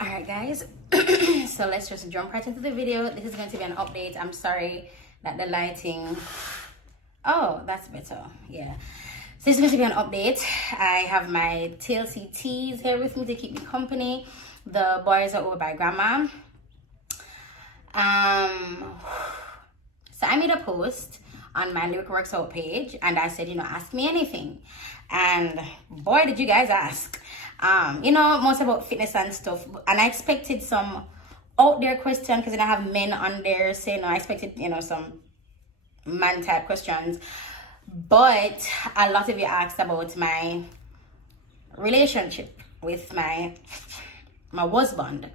All right, guys. So let's just jump right into the video. This is going to be an update. I'm sorry that the lighting. Oh, that's better. Yeah. So this is going to be an update. I have my TLC teas here with me to keep me company. The boys are over by grandma. So I made a post on my Lyric Works Out page, and I said, ask me anything. And boy, did you guys ask. Most about fitness and stuff. And I expected some out there question because I have men on there saying, I expected, some man type questions. But a lot of you asked about my relationship with my husband.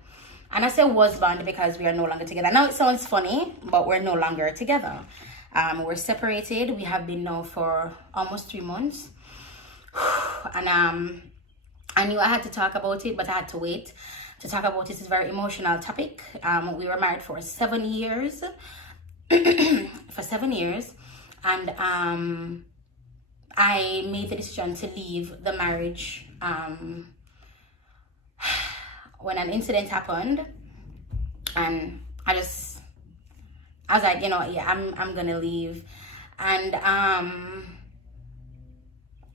And I say husband because we are no longer together. Now it sounds funny, but we're no longer together. We're separated. We have been now for almost 3 months. And I knew I had to talk about it, but I had to wait to talk about it. It's a very emotional topic. We were married for 7 years. For 7 years. And I made the decision to leave the marriage when an incident happened. And I was like, I'm gonna leave. And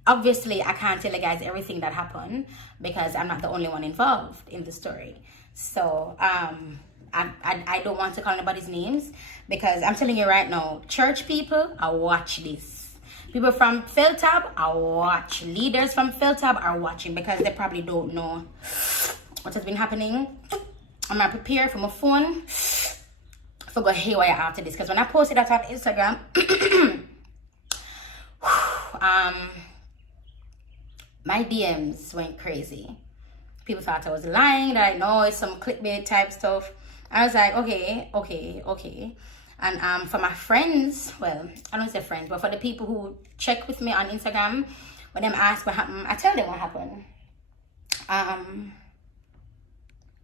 obviously I can't tell you guys everything that happened because I'm not the only one involved in the story. So I don't want to call anybody's names because I'm telling you right now, church people are watch this. People from Philtab are watch. Leaders from Philtab are watching because they probably don't know what has been happening. I'm gonna prepare for my phone for go haywire after this because when I posted that on Instagram, my DMs went crazy. People thought I was lying, that I know it's some clickbait type stuff. I was like, okay. And for my friends, well, I don't say friends, but for the people who check with me on Instagram, when them ask what happened, I tell them what happened.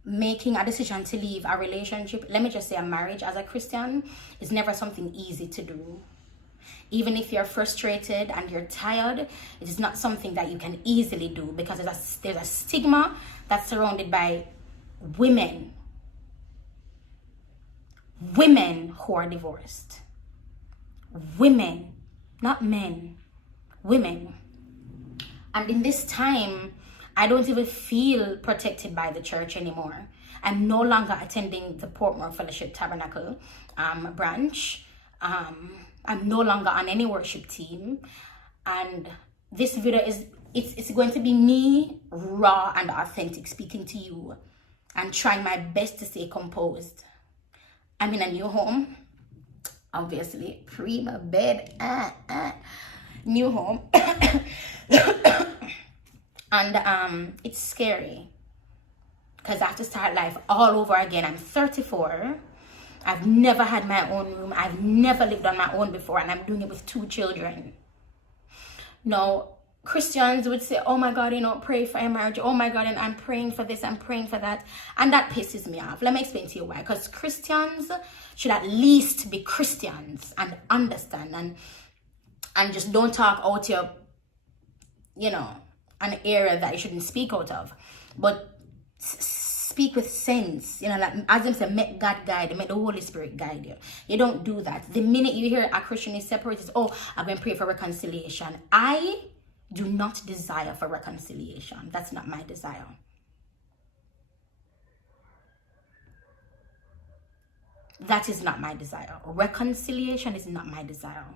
Making a decision to leave a relationship, let me just say a marriage as a Christian, is never something easy to do. Even if you're frustrated and you're tired, it is not something that you can easily do because there's a stigma that's surrounded by women who are divorced. Women, not men, women. And in this time, I don't even feel protected by the church anymore. I'm no longer attending the Portmore Fellowship Tabernacle branch. I'm no longer on any worship team. And this video it's going to be me, raw and authentic, speaking to you and trying my best to stay composed. I'm in a new home, obviously, prima bed, new home. And it's scary because I have to start life all over again. I'm 34. I've never had my own room. I've never lived on my own before, and I'm doing it with 2 children. Now, Christians would say, oh my God, pray for your marriage. Oh my God, and I'm praying for this, I'm praying for that. And that pisses me off. Let me explain to you why. Because Christians should at least be Christians and understand and just don't talk out your, an area that you shouldn't speak out of. But speak with sense, like as them say, make God guide you, make the Holy Spirit guide you. You don't do that. The minute you hear a Christian is separated, I'm going to pray for reconciliation. I do not desire for reconciliation. That's not my desire. That is not my desire. Reconciliation is not my desire.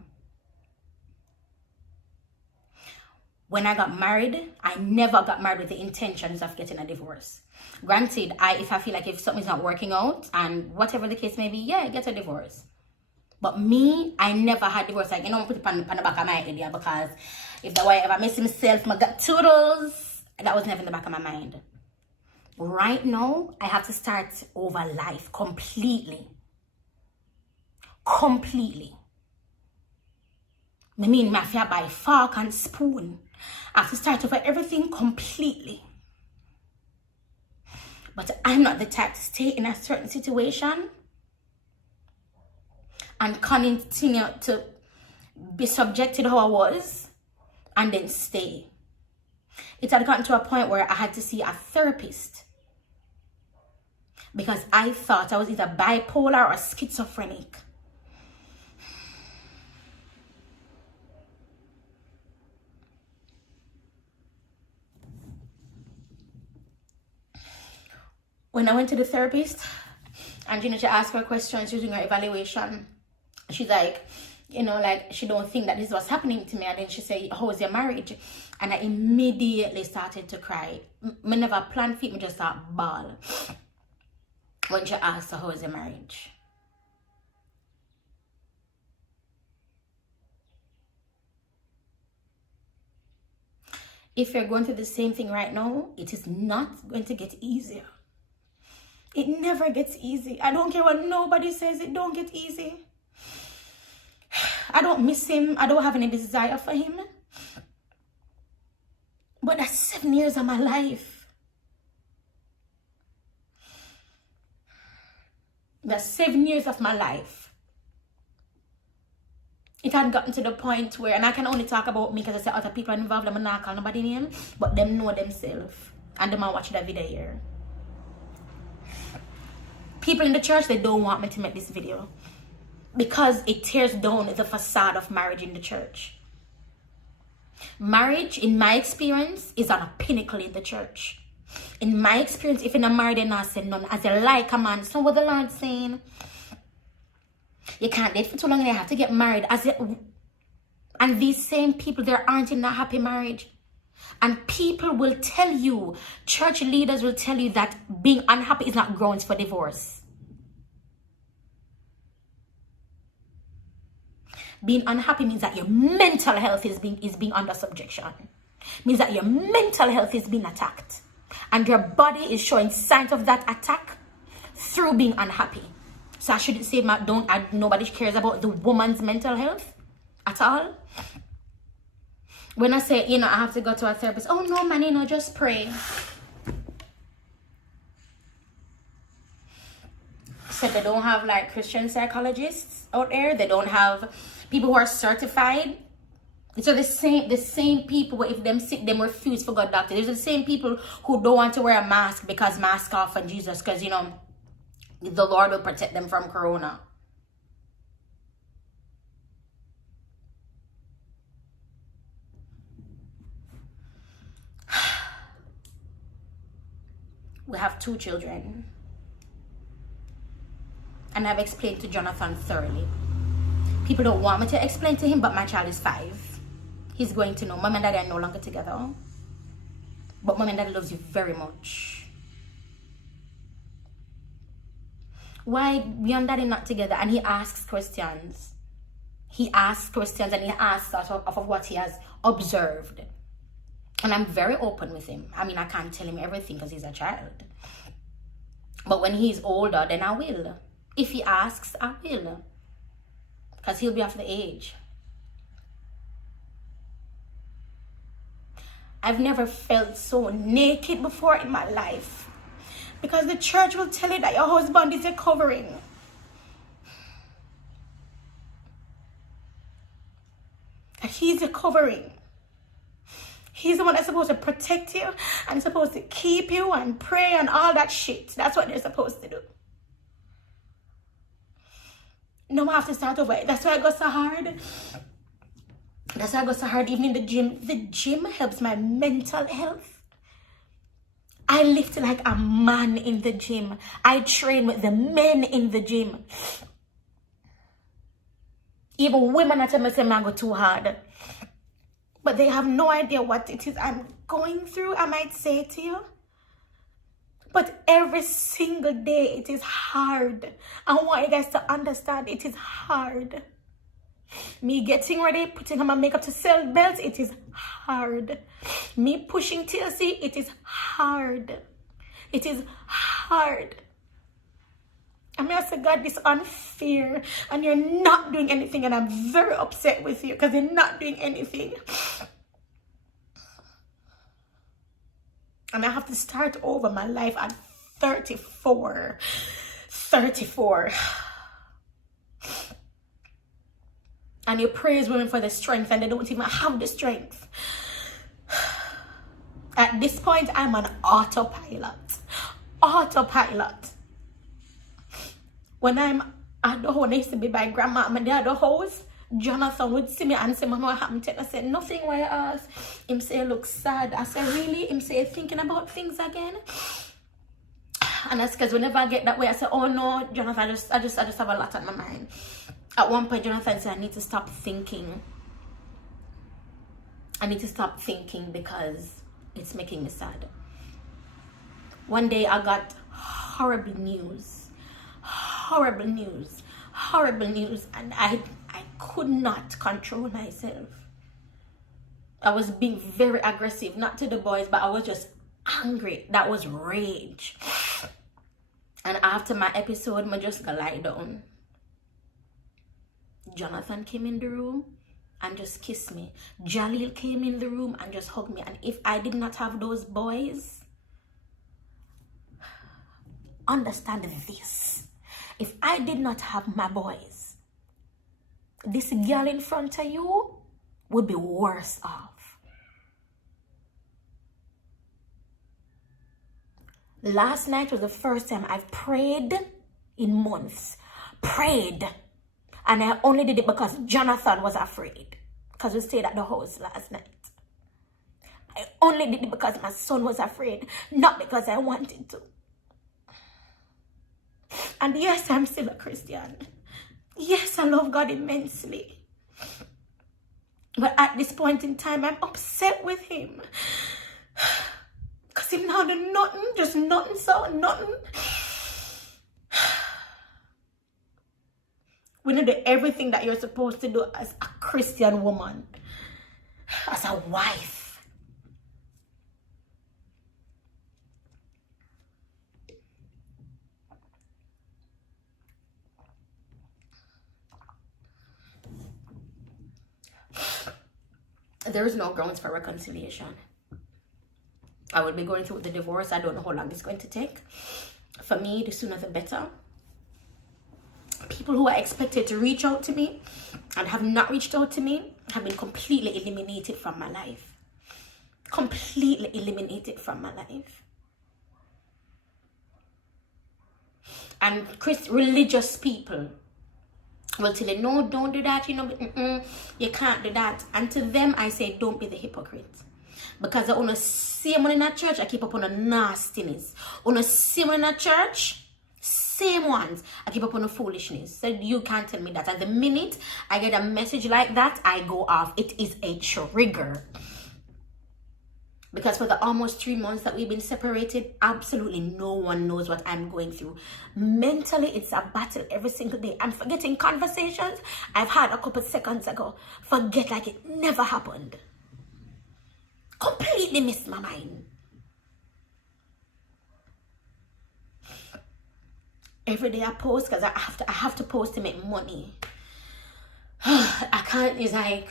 When I got married, I never got married with the intentions of getting a divorce. Granted, if I feel like if something's not working out and whatever the case may be, yeah, get a divorce. But me, I never had divorce. Like, put it on the back of my head, yeah, because if the wife ever miss himself, I got toodles. That was never in the back of my mind. Right now, I have to start over life completely. Completely. I mean, I have to buy fork and spoon. I have to start over everything completely. But I'm not the type to stay in a certain situation and continue to be subjected to how I was and then stay. It had gotten to a point where I had to see a therapist because I thought I was either bipolar or schizophrenic. When I went to the therapist, and she asked her questions, she was doing her evaluation. She's like, like she don't think that this was happening to me. And then she said, how was your marriage? And I immediately started to cry. Me never planned for it, me just start bawl when she asked her, how was your marriage? If you're going through the same thing right now, it is not going to get easier. It never gets easy. I don't care what nobody says, it don't get easy. I don't miss him. I don't have any desire for him. But that's 7 years of my life. That's 7 years of my life. It had gotten to the point where, and I can only talk about me because I said other people are involved, I'm not calling nobody name, but them know themselves. And them are watching that video here. People in the church, they don't want me to make this video because it tears down the facade of marriage in the church. Marriage, in my experience, is on a pinnacle in the church. In my experience, if you're not married, they're not saying none. As you like a man, so what the Lord's saying, you can't date for too long and you have to get married. And these same people, they aren't in a happy marriage. And people will tell you, church leaders will tell you that being unhappy is not grounds for divorce. Being unhappy means that your mental health is being under subjection. Means that your mental health is being attacked. And your body is showing signs of that attack through being unhappy. So I shouldn't say nobody cares about the woman's mental health at all. When I say, I have to go to a therapist, oh no, man, just pray. So they don't have like Christian psychologists out there. They don't have people who are certified. So the same people, if them sick, them refuse for God doctor. There's the same people who don't want to wear a mask because mask off on Jesus, because the Lord will protect them from corona. We have 2 children. And I've explained to Jonathan thoroughly. People don't want me to explain to him, but my child is 5. He's going to know. Mom and Daddy are no longer together. But Mom and Daddy loves you very much. Why we and Daddy not together? And he asks questions. He asks questions and he asks off of what he has observed. And I'm very open with him. I mean, I can't tell him everything because he's a child. But when he's older, then I will. If he asks, I will. Because he'll be of the age. I've never felt so naked before in my life. Because the church will tell you that your husband is a covering. That he's a covering. He's the one that's supposed to protect you and supposed to keep you and pray and all that shit. That's what they're supposed to do. No, I have to start over. That's why I go so hard. That's why I go so hard even in the gym. The gym helps my mental health. I lift like a man in the gym. I train with the men in the gym. Even women at times say I go too hard. But they have no idea what it is I'm going through, I might say to you. But every single day, it is hard. I want you guys to understand it is hard. Me getting ready, putting on my makeup to sell belts, it is hard. Me pushing TLC, it is hard. It is hard. I mean, I say, God, this is unfair. And you're not doing anything. And I'm very upset with you because you're not doing anything. And I have to start over my life at 34. 34. And you praise women for the strength and they don't even have the strength. At this point, I'm on autopilot. Autopilot. When I'm at the house, I used to be by grandma and at the house, Jonathan would see me and say, Mama, what happened to you? I said, nothing, why you ask? Him say, look sad. I said, really? Him say, thinking about things again? And that's because whenever I get that way, I say, oh no, Jonathan, I just have a lot on my mind. At one point, Jonathan said, I need to stop thinking. I need to stop thinking because it's making me sad. One day I got horrible news, and I could not control myself. I was being very aggressive, not to the boys, but I was just angry. That was rage. And after my episode, I just got lie down. Jonathan came in the room and just kissed me. Jalil came in the room and just hugged me. And if I did not have those boys, understand this. If I did not have my boys, this girl in front of you would be worse off. Last night was the first time I've prayed in months. Prayed. And I only did it because Jonathan was afraid. Because we stayed at the house last night. I only did it because my son was afraid. Not because I wanted to. And yes, I'm still a Christian. Yes, I love God immensely. But at this point in time, I'm upset with him. Because him now do nothing, just nothing, so nothing. We need to do everything that you're supposed to do as a Christian woman. As a wife. There is no grounds for reconciliation. I will be going through the divorce. I don't know how long it's going to take. For me, the sooner the better. People who are expected to reach out to me and have not reached out to me have been completely eliminated from my life. Completely eliminated from my life. And religious people will tell you, no, don't do that, you know, you can't do that. And to them, I say, don't be the hypocrite. Because I want to see them in a church, I keep up on a nastiness. I want to see them in a church, same ones, I keep up on the foolishness. So you can't tell me that. And the minute I get a message like that, I go off. It is a trigger. Because for the almost 3 months that we've been separated, absolutely no one knows what I'm going through. Mentally, it's a battle every single day. I'm forgetting conversations I've had a couple seconds ago. Forget like it never happened. Completely missed my mind. Every day I post because I have to post to make money. I can't, it's like,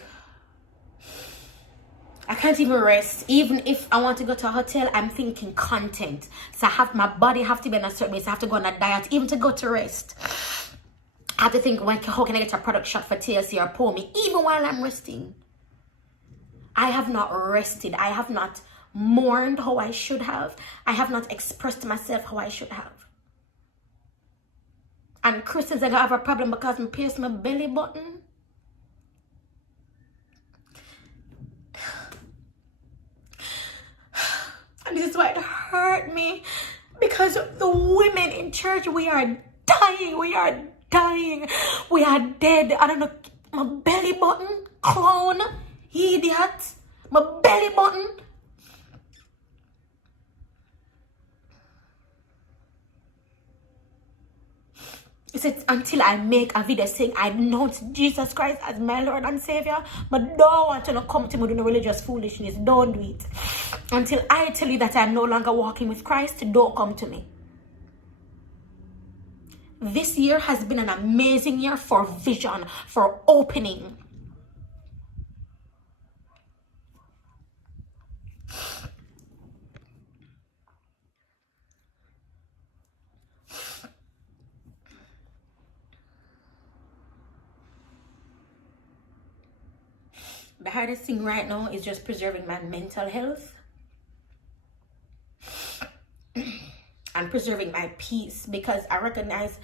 I can't even rest. Even if I want to go to a hotel, I'm thinking content. So my body have to be in a certain place. I have to go on a diet, even to go to rest. I have to think, how can I get a product shot for TLC or pour me, even while I'm resting. I have not rested. I have not mourned how I should have. I have not expressed myself how I should have. And Christians are gonna have a problem because I pierce my belly button. And this is why it hurt me. Because the women in church, we are dying. We are dying. We are dead. I don't know. My belly button, clown, idiot. My belly button. It says, until I make a video saying I denounce Jesus Christ as my Lord and Savior, but don't want you to come to me doing religious foolishness. Don't do it. Until I tell you that I'm no longer walking with Christ, don't come to me. This year has been an amazing year for vision, for opening. The hardest thing right now is just preserving my mental health and preserving my peace, because I recognize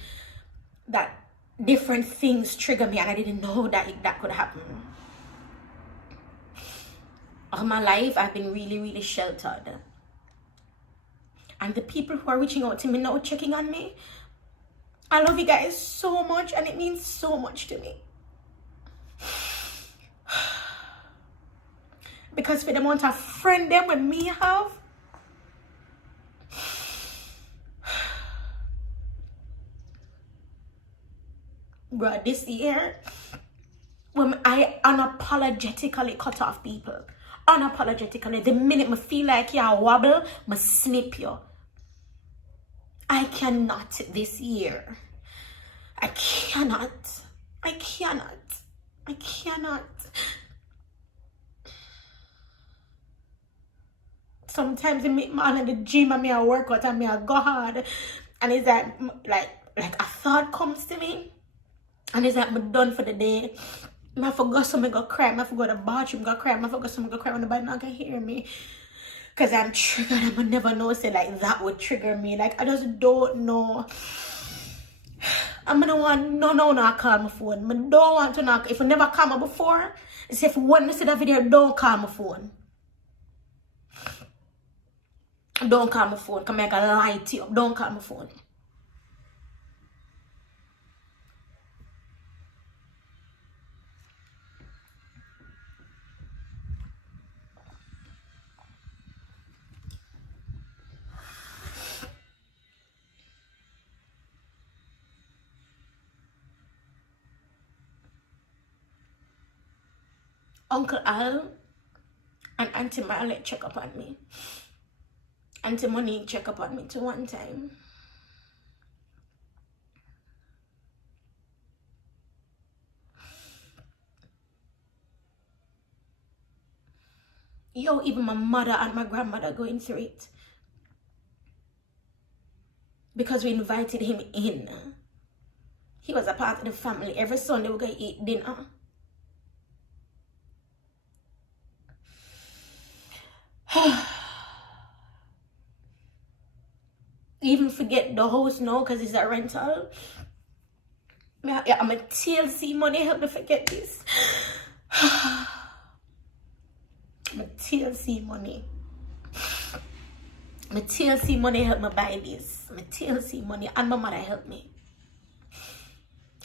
that different things trigger me, and I didn't know that that could happen. All my life, I've been really, really sheltered. And the people who are reaching out to me now, checking on me, I love you guys so much, and it means so much to me. Because for the amount of friend them when me have, bro, this year, when I unapologetically cut off people, unapologetically, the minute me feel like you wobble, me snip you. I cannot this year. I cannot. Sometimes I meet man in the gym and me I work out and me I go hard, and it's like a thought comes to me, and it's like I'm done for the day. I forgot something go cry. I forgot the bathroom go cry. I forgot something go cry when nobody not gonna hear me. Cause I'm triggered. I would never know say like that would trigger me. Like I just don't know. I'm gonna want no call my phone. I don't want to knock. If you never call me before, it's if you want to see that video, don't call my phone. Don't call my phone. Come make a light you up. Don't call my phone. Uncle Al and Auntie Marlette check up on me. Auntie Monique check up on me too one time. Yo, even my mother and my grandmother going through it. Because we invited him in. He was a part of the family. Every Sunday we go eat dinner. Even forget the house now because it's a rental. I'm a TLC money help me forget this. My TLC money. My TLC money help me buy this. My TLC money and my mother help me.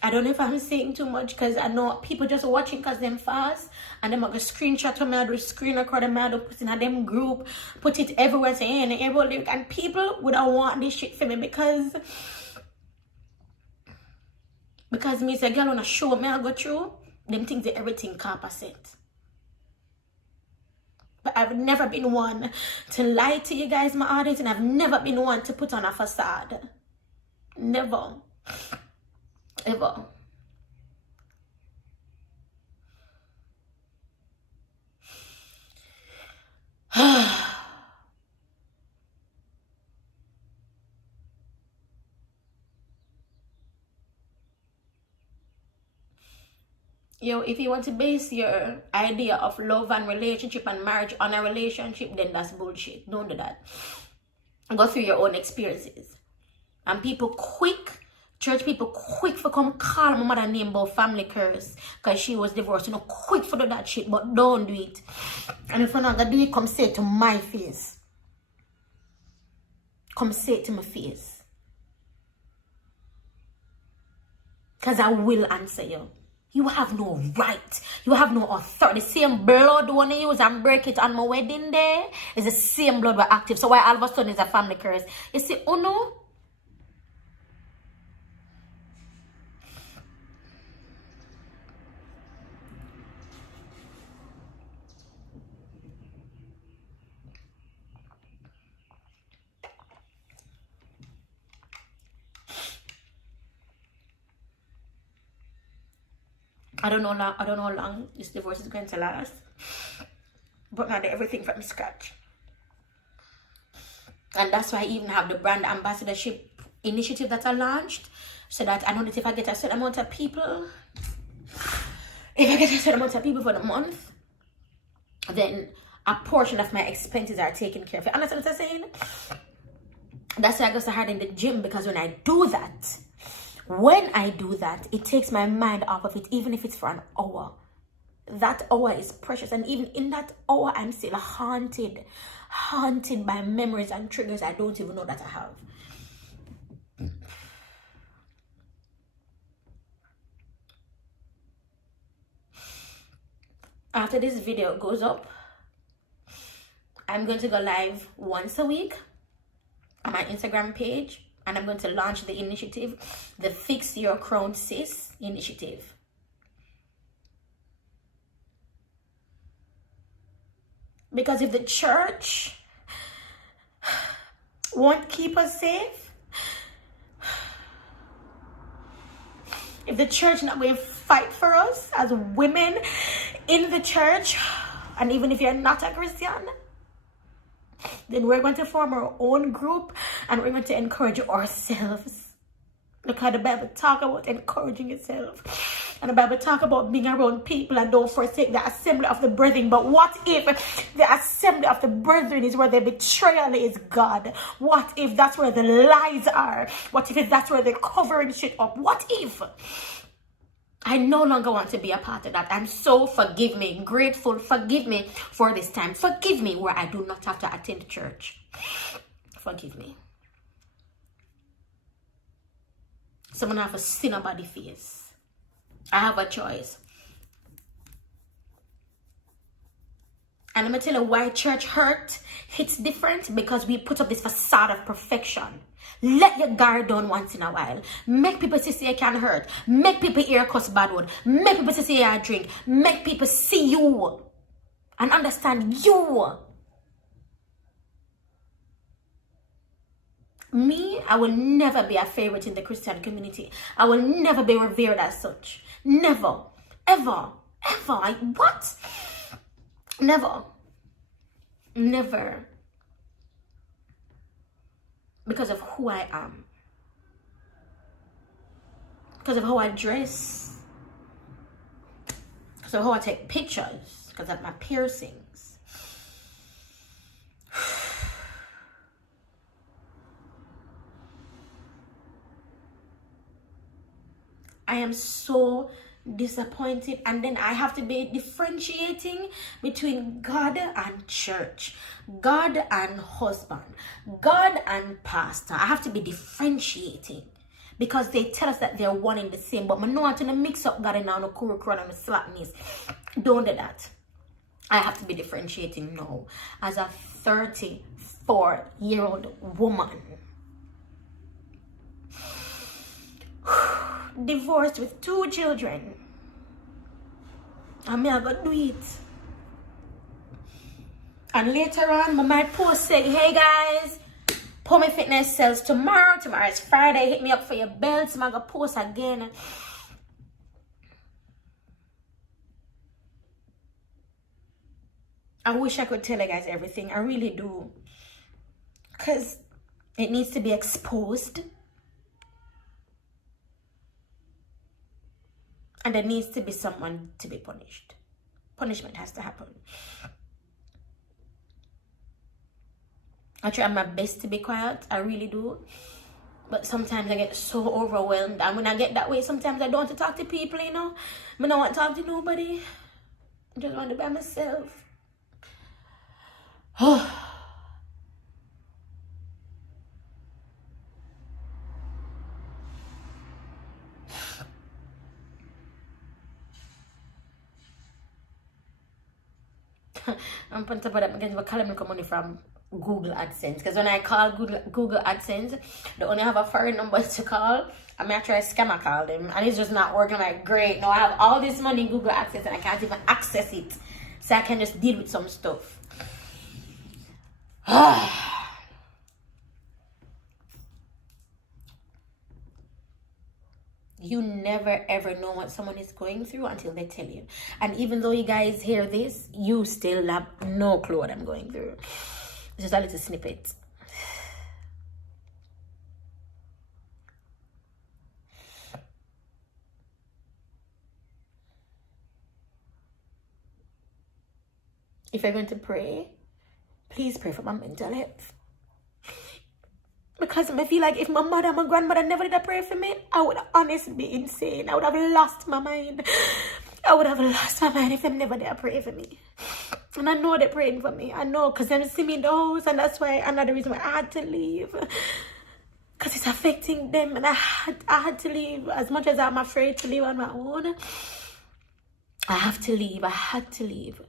I don't know if I'm saying too much because I know people just watching because them fast and them like a screenshot of me, I do screen record them, I do put in a them group, put it everywhere, saying hey, everybody, and people would not want this shit for me because me say girl wanna show me I go through, them think that everything composite. But I've never been one to lie to you guys, my audience, and I've never been one to put on a facade. Never. Ever. Yo, if you want to base your idea of love and relationship and marriage on a relationship, then that's bullshit. Don't do that. Go through your own experiences. And church people quick for come call my mother name about family curse because she was divorced. You know, quick for do that shit, but don't do it. And if you're not gonna do it, come say it to my face. Come say it to my face. Because I will answer you. You have no right. You have no authority. The same blood when I use and break it on my wedding day is the same blood we're active. So why all of a sudden is a family curse? You see, oh no? I don't know how long this divorce is going to last. But now I did everything from scratch. And that's why I even have the brand ambassadorship initiative that I launched. So that I know that if I get a certain amount of people, for the month, then a portion of my expenses are taken care of. You understand what I'm saying? That's why I go so hard in the gym, because when I do that, When I do that, it takes my mind off of it, even if it's for an hour. That hour is precious, and even in that hour, I'm still haunted by memories and triggers I don't even know that I have. After this video goes up, I'm going to go live once a week on my Instagram page, and I'm going to launch the initiative, the Fix Your Crown Sis initiative. Because if the church won't keep us safe, if the church not going to fight for us as women in the church, and even if you're not a Christian, then we're going to form our own group and we're going to encourage ourselves. Look how the Bible talk about encouraging yourself. And the Bible talk about being around people and don't forsake the assembly of the brethren. But what if the assembly of the brethren is where the betrayal is, God? What if that's where the lies are? What if that's where they're covering shit up? What if? I no longer want to be a part of that. I'm so, forgive me, grateful, forgive me for this time. Forgive me where I do not have to attend church. Forgive me. Someone have a sin about the face. I have a choice. And let me tell you why church hurt hits different, because we put up this facade of perfection. Let your guard down once in a while. Make people see you can hurt. Make people hear cuss bad word. Make people see you drink. Make people see you and understand you. Me, I will never be a favorite in the Christian community. I will never be revered as such. Never. Ever. Ever. What? Never. Never. Because of who I am. Because of how I dress. Because of how I take pictures. Because of my piercings. I am so disappointed, and then I have to be differentiating between God and church, God and husband, God and pastor. I have to be differentiating because they tell us that they're one and the same, but I know how to mix up God and now no kuru and slackness. Don't do that. I have to be differentiating now as a 34-year-old woman. Divorced with 2 children. And me I gotta do it. And later on, I might post saying, hey guys, Pommy Fitness sells tomorrow. Tomorrow is Friday. Hit me up for your belts. I'm gonna post again. I wish I could tell you guys everything. I really do. Because it needs to be exposed. And there needs to be someone to be punished. Punishment has to happen. I try my best to be quiet. I really do. But sometimes I get so overwhelmed. And when I get that way, sometimes I don't want to talk to people, you know. I don't want to talk to nobody. I just want to be by myself. I'm on top of that, I'm getting money from Google AdSense. Because when I call Google AdSense, they only have a foreign number to call. I'm going to try to scam, I call them. And it's just not working. I'm like, great. Now I have all this money in Google AdSense and I can't even access it. So I can just deal with some stuff. You never ever know what someone is going through until they tell you. And even though you guys hear this, you still have no clue what I'm going through. Just a little snippet. If you're going to pray, please pray for my mental health. Because I feel like if my mother and my grandmother never did pray for me, I would honestly be insane. I would have lost my mind. I would have lost my mind if they never did pray for me. And I know they're praying for me. I know, because they see me in the house, and that's why another reason why I had to leave. Because it's affecting them, and I had to leave. As much as I'm afraid to leave on my own, I have to leave. I had to leave.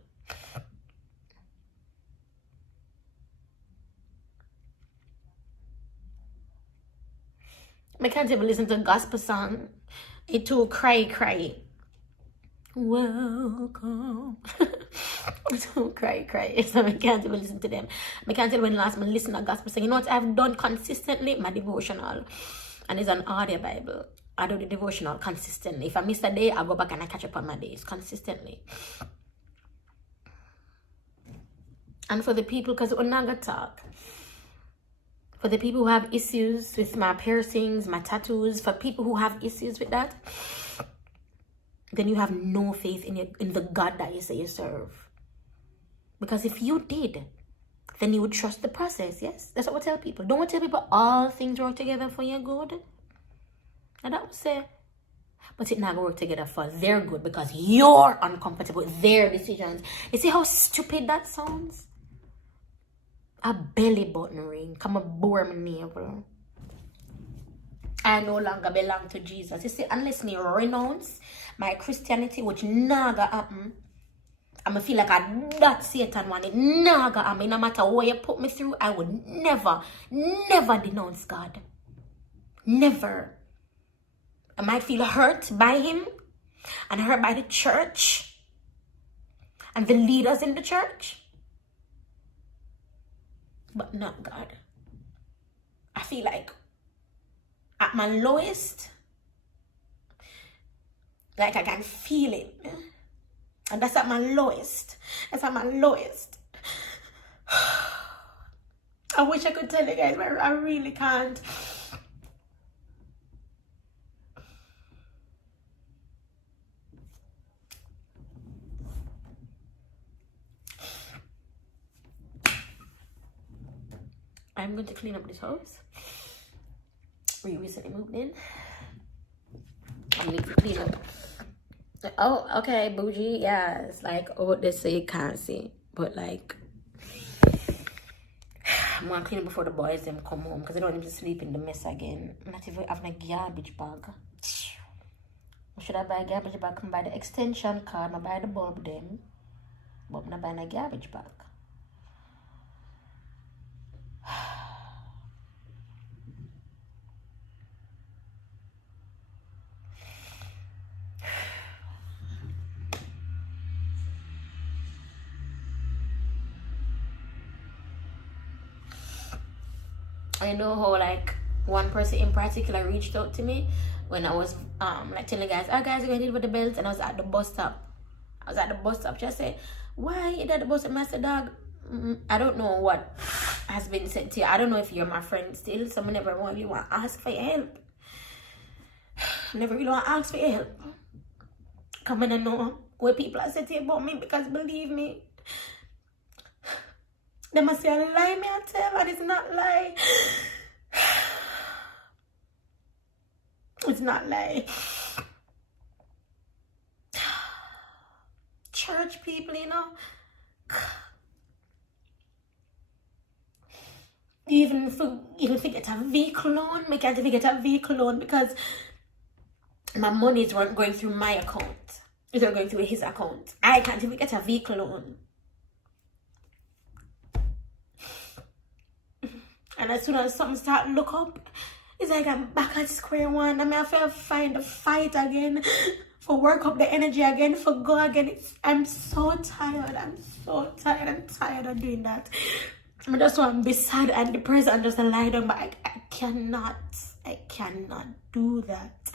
I can't even listen to a gospel song. It too cry. Welcome. So cry. So I can't even listen to them. I can't even last me listen to a gospel song. You know what I've done consistently? My devotional. And it's an audio Bible. I do the devotional consistently. If I miss a day, I'll go back and I catch up on my days consistently. And for the people, because we're not gonna talk. For the people who have issues with my piercings, my tattoos, for people who have issues with that, then you have no faith in the God that you say you serve. Because if you did, then you would trust the process, yes? That's what we tell people. Don't we tell people all things work together for your good? And that would say, but it not work together for their good because you're uncomfortable with their decisions. You see how stupid that sounds? A belly button ring. Come and bore my navel. I no longer belong to Jesus. You see, unless me renounce my Christianity, which never happen, I'ma feel like that Satan want it. Never happen. No matter what you put me through, I would never denounce God. Never. I might feel hurt by him and hurt by the church and the leaders in the church. But not God. I feel like at my lowest, like I can feel it. And that's at my lowest. That's at my lowest. I wish I could tell you guys, but I really can't. I'm going to clean up this house. We recently moved in. I need to clean up. Oh, okay, bougie. Yeah, it's like, oh, they say you can't see. But like, I'm going to clean up before the boys them come home. Because I don't want them to sleep in the mess again. I'm not even having a garbage bag. Should I buy a garbage bag? Come buy the extension cord. I buy the bulb then. But I'm not buying a garbage bag. I know how like one person in particular reached out to me when I was like telling the guys, oh guys, we're gonna deal with the belts, and I was at the bus stop. Just say, why you at the bus stop? And I said, dog, I don't know what has been said to you. I don't know if you're my friend still, so I never really want to ask for your help. Never really want to ask for your help. Come in and know what people are saying about me, because believe me, they must say a lie me I tell, and it's not lie. It's not lie. Church people, you know. Even if you get a vehicle loan, I can't even get a vehicle loan because my monies weren't going through my account. It was going through his account. I can't even get a vehicle loan. And as soon as something start look up, it's like I'm back at square one. I mean, I have to find a fight again, for work up the energy again, for go again. I'm so tired. I'm tired of doing that. I just want to be sad and depressed and just lie down, but I cannot do that.